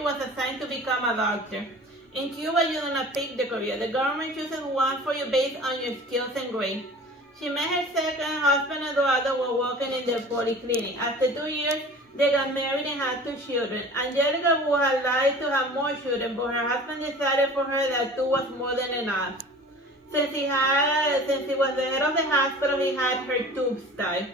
she was assigned to become a doctor. In Cuba, you do not pick the career. The government chooses one for you based on your skills and grade. She met her second husband, Eduardo, while working in the polyclinic. After 2 years, they got married and had 2 children. Angelica would have liked to have more children, but her husband decided for her that 2 was more than enough. Since he was the head of the hospital, he had her tubes tied.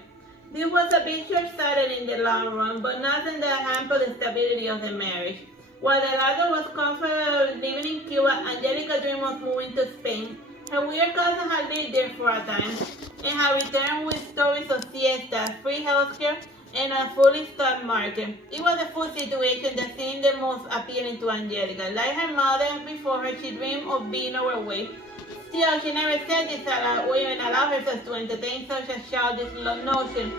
This was a bit short-sighted in the long run, but nothing that hampered the stability of the marriage. While Eduardo was comfortable living in Cuba, Angelica dreamed of moving to Spain. Her weird cousin had lived there for a time, and had returned with stories of siestas, free healthcare, and a fully stocked market. It was a food situation that seemed the most appealing to Angelica. Like her mother before her, she dreamed of being overweight. Still, she never said this aloud or even allowed herself to entertain such a childish notion.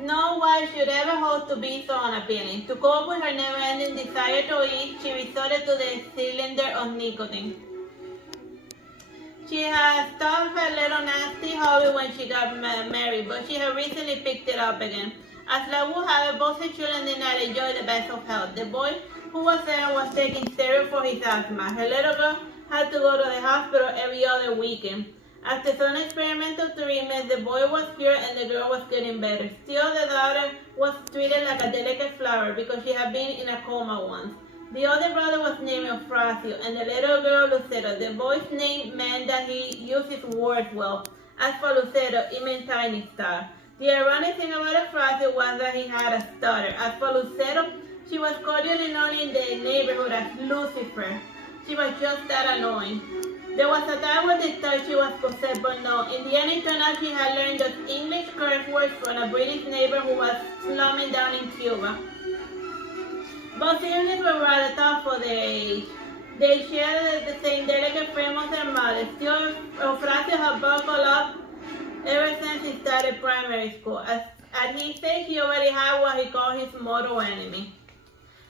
No wife should ever hope to be so unappealing. To cope with her never-ending desire to eat, she resorted to the cylinder of nicotine. She had stopped her little nasty hobby when she got married, but she had recently picked it up again. As luck would have it, both her children did not enjoy the best of health. The boy who was there was taking steroids for his asthma. Her little girl had to go to the hospital every other weekend. After some experimental treatment, the boy was cured and the girl was getting better. Still, the daughter was treated like a delicate flower because she had been in a coma once. The other brother was named Eufrasio, and the little girl Lucero. The boy's name meant that he used his words well. As for Lucero, it meant tiny star. The ironic thing about Eufrasio was that he had a stutter. As for Lucero, she was cordially known in the neighborhood as Lucifer. She was just that annoying. There was a time when they thought she was possessed, but no. In the end, it turned out she had learned those English curse words from a British neighbor who was slumming down in Cuba. Both siblings were rather tough for their age. They shared the same delicate frame as their mother. Still, Eufrasio had buckled up ever since he started primary school. At his age, he already had what he called his mortal enemy.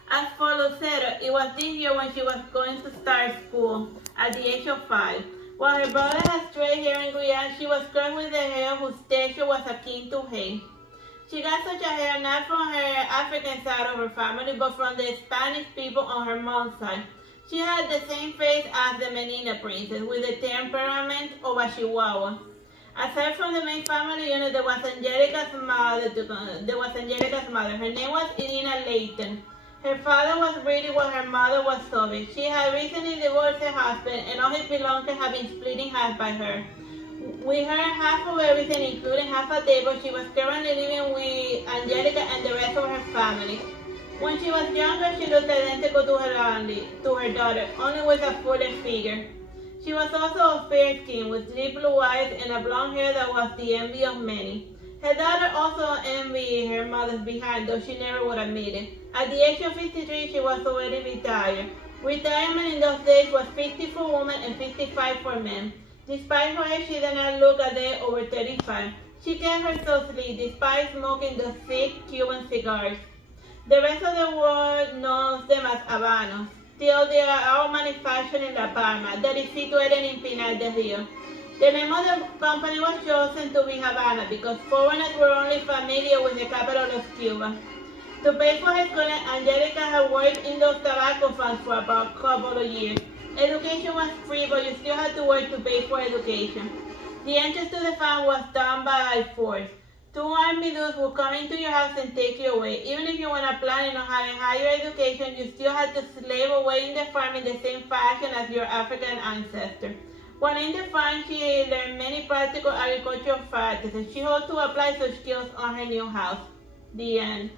As for Lucero, it was this year when she was going to start school at the age of 5. While her brother had straight hair and gray eyes, she was crossed with a hair whose texture was akin to hay. She got such a hair not from her African side of her family, but from the Spanish people on her mom's side. She had the same face as the Menina princess, with the temperament of a Chihuahua. Aside from the main family unit, there was Angelica's mother. Her name was Irina Leighton. Her father was British while her mother was Soviet. She had recently divorced her husband, and all his belongings had been split in half by her. With her half of everything, including half a table, she was currently living with Angelica and the rest of her family. When she was younger, she looked identical to her daughter, only with a fuller figure. She was also of fair skin, with deep blue eyes and a blonde hair that was the envy of many. Her daughter also envied her mother's behind, though she never would admit it. At the age of 53, she was already retired. Retirement in those days was 50 for women and 55 for men. Despite her age, she did not look a day over 35. She kept herself sleek, despite smoking those thick Cuban cigars. The rest of the world knows them as Habanos. Still, they are all manufactured in La Palma, that is situated in Pinar del Rio. The name of the company was chosen to be Havana because foreigners were only familiar with the capital of Cuba. To pay for her schooling, Angelica had worked in those tobacco funds for about a couple of years. Education was free, but you still had to work to pay for education. The entrance to the fund was done by force. 2 armed dudes would come into your house and take you away. Even if you were not planning on having higher education, you still had to slave away in the farm in the same fashion as your African ancestor. While in the farm, she learned many practical agricultural practices. She hoped to apply such skills on her new house. The end.